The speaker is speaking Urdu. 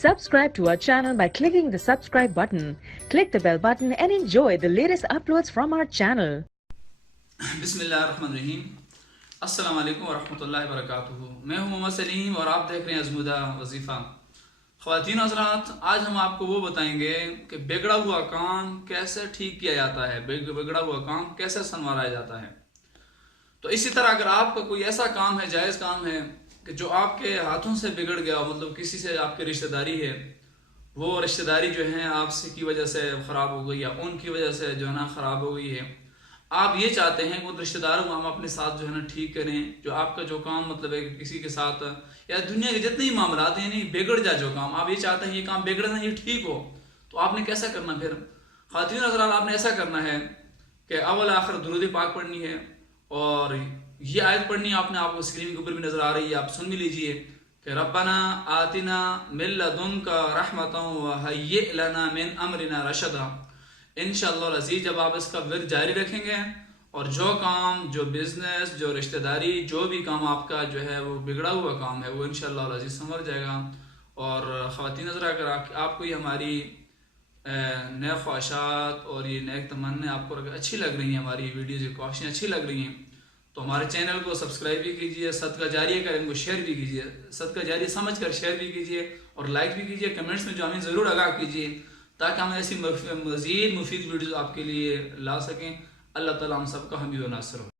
Subscribe to our channel by clicking the subscribe button. Click the bell button and enjoy the latest uploads from our channel. بسم اللہ الرحمن الرحیم. السلام علیکم ورحمۃ اللہ وبرکاتہ. میں ہوں محمد سلیم اور آپ دیکھ رہے ہیں ازمودہ وظیفہ. خواتین حضرات، آج ہم آپ کو وہ بتائیں گے کہ بگڑا ہوا کام کیسے ٹھیک کیا جاتا ہے، بگڑا ہوا کام کیسے سنوارا جاتا ہے. تو اسی طرح اگر آپ کا کوئی ایسا کام ہے، جائز کام ہے کہ جو آپ کے ہاتھوں سے بگڑ گیا، مطلب کسی سے آپ کی رشتہ داری ہے، وہ رشتہ داری جو ہے آپ سے کی وجہ سے خراب ہو گئی یا ان کی وجہ سے جو ہے نا خراب ہو گئی ہے، آپ یہ چاہتے ہیں کہ ان رشتہ داروں کو ہم اپنے ساتھ جو ہے نا ٹھیک کریں. جو آپ کا جو کام مطلب ہے کسی کے ساتھ یا دنیا کے جتنے ہی معاملات ہیں یعنی بگڑ جائے جو کام، آپ یہ چاہتے ہیں یہ کام بگڑے نہ، یہ ٹھیک ہو، تو آپ نے کیسا کرنا؟ پھر خواتین حضرات، آپ نے ایسا کرنا ہے کہ اول آخر درود پاک پڑھنی ہے، اور یہ آیت پڑھنی ہے. آپ کو اسکرین کے اوپر بھی نظر آ رہی ہے، آپ سن بھی لیجئے کہ ربنا آتنا من لدنک رحمتا وہیئ لنا من امرنا رشدا. انشاءاللہ العزیز جب آپ اس کا ورد جاری رکھیں گے اور جو کام، جو بزنس، جو رشتہ داری، جو بھی کام آپ کا جو ہے وہ بگڑا ہوا کام ہے، وہ انشاءاللہ العزیز سنور جائے گا. اور خواتین حضرات، اگر آپ کو یہ ہماری نئے خواہشات اور یہ نیک تمنے آپ کو اچھی لگ رہی ہیں، ہماری ویڈیوز کی کوششیں اچھی لگ رہی ہیں، تو ہمارے چینل کو سبسکرائب بھی کیجئے، صدقہ جاریہ کریں، ان کو شیئر بھی کیجئے، صدقہ جاریہ سمجھ کر شیئر بھی کیجئے اور لائک بھی کیجئے. کمنٹس میں جو ہمیں ضرور آگاہ کیجئے تاکہ ہم ایسی مزید مفید ویڈیوز آپ کے لیے لا سکیں. اللہ تعالیٰ ہم سب کا حمید و ناصر ہو.